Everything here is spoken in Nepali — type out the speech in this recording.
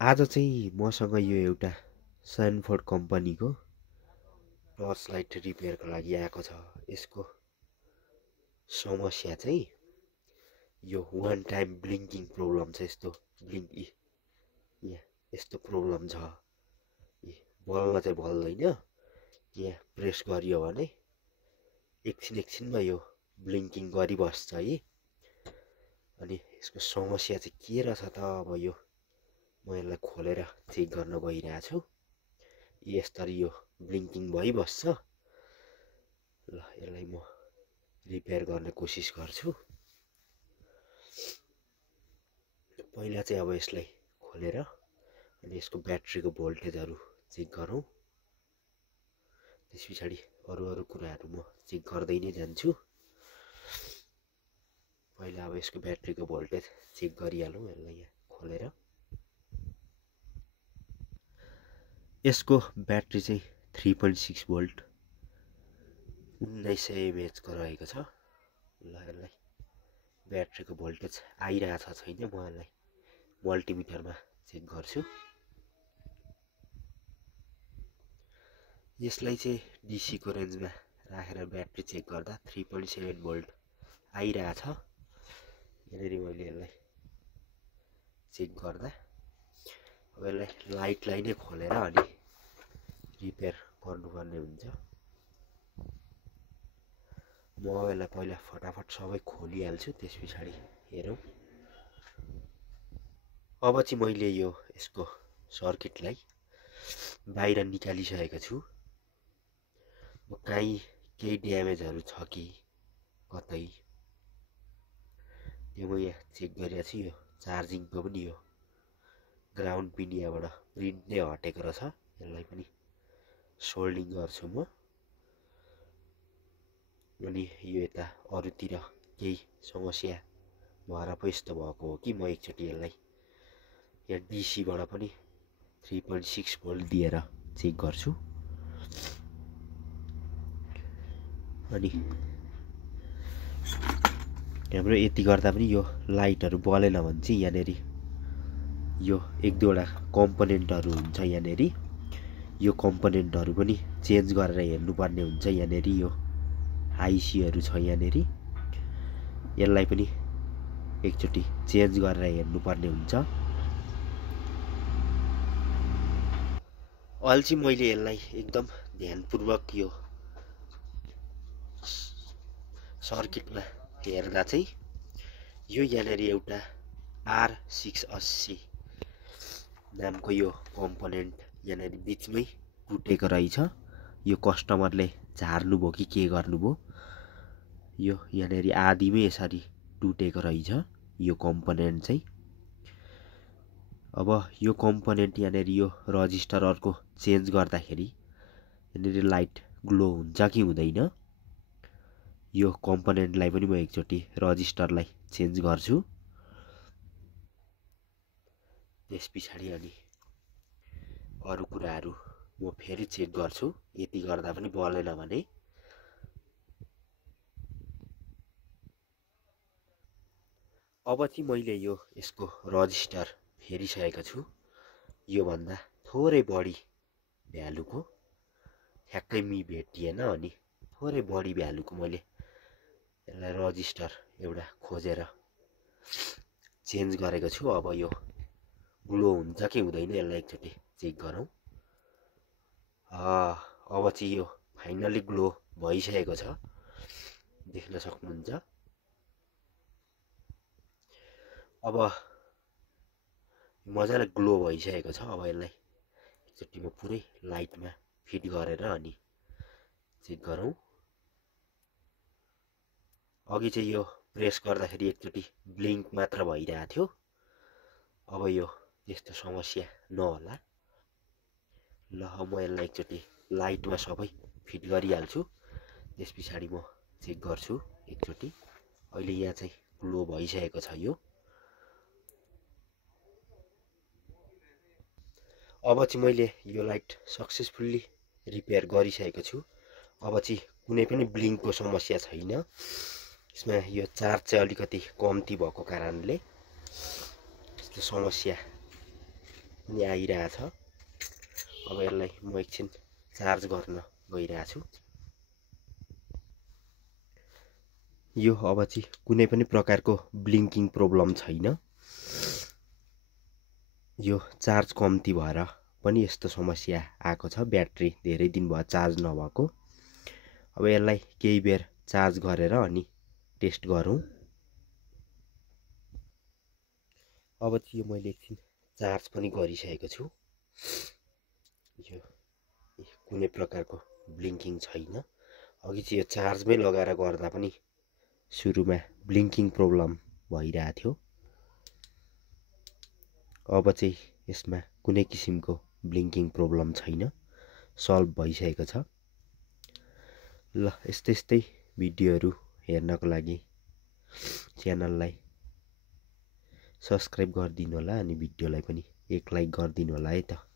आज चाहिँ मसँग यो एउटा सैनफोर्ड कम्पनीको टर्च लाइट रिपेयरको लागि आएको छ। यसको समस्या चाहिँ यो वान टाइम ब्लिङ्किङ प्रब्लम छ। यस्तो ब्लिङ्क यहाँ यस्तो प्रब्लम छ। बल्न चाहिँ बल्दैन। यहाँ प्रेस गरियो भने एकछिनमा यो ब्लिङ्किङ गरिबस्छ है। अनि यसको समस्या चाहिँ के रहेछ त अब यो म यसलाई खोलेर चेक गर्न गइरहेको छु। यसरी यो ब्लिङ्किङ भइबस्छ। ल यसलाई म रिपेयर गर्ने कोसिस गर्छु। पहिला चाहिँ अब यसलाई खोलेर अनि यसको ब्याट्रीको भोल्टेजहरू चेक गरौँ। त्यस पछाडि अरू कुराहरू म चेक गर्दै नै जान्छु। पहिला अब यसको ब्याट्रीको भोल्टेज चेक गरिहालौँ। यसलाई यहाँ खोलेर यसको ब्याट्री चाहिँ 3.6 भोल्ट 1900 mAh को रहेको छ। ल यसलाई ब्याट्रीको भोल्टेज आइरहेछ छैन म यसलाई मल्टिमिटरमा चेक गर्छु। यसलाई चाहिँ डीसीको रेन्जमा राखेर ब्याट्री चेक गर्दा 3.7 भोल्ट आइरहेछ। यहाँनिर मैले यसलाई चेक गर्दा अब यसलाई लाइटलाई नै खोलेर अनि रिपेयर गर्नुपर्ने हुन्छ। म यसलाई पहिला फटाफट सबै खोलिहाल्छु, त्यस पछाडि हेरौँ। अब चाहिँ मैले यसको सर्किटलाई बाहिर निकालिसकेको छु। कहीँ केही ड्यामेजहरू छ कि कतै त्यो म यहाँ चेक गरिरहेको छु। यो चार्जिङको पनि यो ग्राउन्ड पिन यहाँबाट प्रिन्ट नै हटेको रहेछ। यसलाई पनि सोल्डिङ गर्छु म। अनि यो यता अरूतिर केही समस्या भएर पो यस्तो भएको हो कि म एकचोटि यसलाई यहाँ डीसीबाट पनि 3.6 भोल्ट दिएर चेक गर्छु। अनि हाम्रो यति गर्दा पनि यो लाइटहरू बलेन भने चाहिँ यहाँनिर यो एक दुईवटा कम्पोनेन्टहरू हुन्छ। यहाँनिर यो कम्पोनेन्टहरू पनि चेन्ज गरेर हेर्नुपर्ने हुन्छ। यहाँनिर यो आइसीहरू छ। यहाँनिर यसलाई पनि एकचोटि चेन्ज गरेर हेर्नुपर्ने हुन्छ। अहिले चाहिँ मैले यसलाई एकदम ध्यानपूर्वक यो सर्किटमा हेर्दा चाहिँ यो यहाँनिर एउटा R680 नामको यो कम्पोनेन्ट यहाँनिर बिचमै टुटेको रहेछ। यो कस्टमरले झार्नुभयो कि के गर्नुभयो, यो यहाँनिर आधीमै यसरी टुटेको रहेछ यो कम्पोनेन्ट चाहिँ। अब यो कम्पोनेन्ट यहाँनिर यो रजिस्टर अर्को चेन्ज गर्दाखेरि यहाँनिर लाइट ग्लो हुन्छ कि हुँदैन, यो कम्पोनेन्टलाई पनि म एकचोटि रजिस्टरलाई चेन्ज गर्छु। त्यस पछाडि अनि अरू कुराहरू म फेरि चेक गर्छु। यति गर्दा पनि बलेन भने अब चाहिँ मैले यसको रजिस्टर फेरिसकेको छु। योभन्दा थोरै बढी भ्यालुको ठ्याक्कै भेटिएन। अनि थोरै बढी भ्यालुको मैले यसलाई रजिस्टर एउटा खोजेर चेन्ज गरेको छु। अब यो ग्लो हुन्छ कि हुँदैन यसलाई एकचोटि चेक गरौँ। अब चाहिँ यो फाइनली ग्लो भइसकेको छ, देख्न सक्नुहुन्छ। अब मजाले ग्लो भइसकेको छ। अब यसलाई एकचोटि म पुरै लाइटमा फिट गरेर अनि चेक गरौँ। अघि चाहिँ यो प्रेस गर्दाखेरि एकचोटि ब्लिङ्क मात्र भइरहेको थियो। अब यो त्यस्तो समस्या नहोला। ल म यसलाई एकचोटि लाइटमा सबै फिट गरिहाल्छु, त्यस पछाडि म चेक गर्छु एकचोटि। अहिले यहाँ चाहिँ ग्लो भइसकेको छ यो। अब चाहिँ मैले यो लाइट सक्सेसफुल्ली रिपेयर गरिसकेको छु। अब चाहिँ कुनै पनि ब्लिङ्कको समस्या छैन। यसमा यो चार्ज चाहिँ अलिकति कम्ती भएको कारणले यस्तो समस्या अनि आइरहेछ। अब यसलाई म एकछिन चार्ज गर्न गइरहेको छु। यो अब चाहिँ कुनै पनि प्रकारको ब्लिङ्किङ प्रब्लम छैन। यो चार्ज कम्ती भएर पनि यस्तो समस्या आएको छ, ब्याट्री धेरै दिन भयो चार्ज नभएको। अब यसलाई केही बेर चार्ज गरेर अनि टेस्ट गरौँ। अब चाहिँ यो मैले एकछिन चार्ज पनि गरिसकेको छु। यो कुनै प्रकारको ब्लिङ्किङ छैन। अघि चाहिँ यो चार्जमै लगाएर गर्दा पनि सुरुमा ब्लिङ्किङ प्रब्लम भइरहेको थियो। अब चाहिँ यसमा कुनै किसिमको ब्लिङ्किङ प्रब्लम छैन, सल्भ भइसकेको छ। ल यस्तै यस्तै भिडियोहरू हेर्नको लागि च्यानललाई सब्सक्राइब गरिदिनु होला अनि भिडियोलाई पनि एक लाइक गरिदिनु होला है त।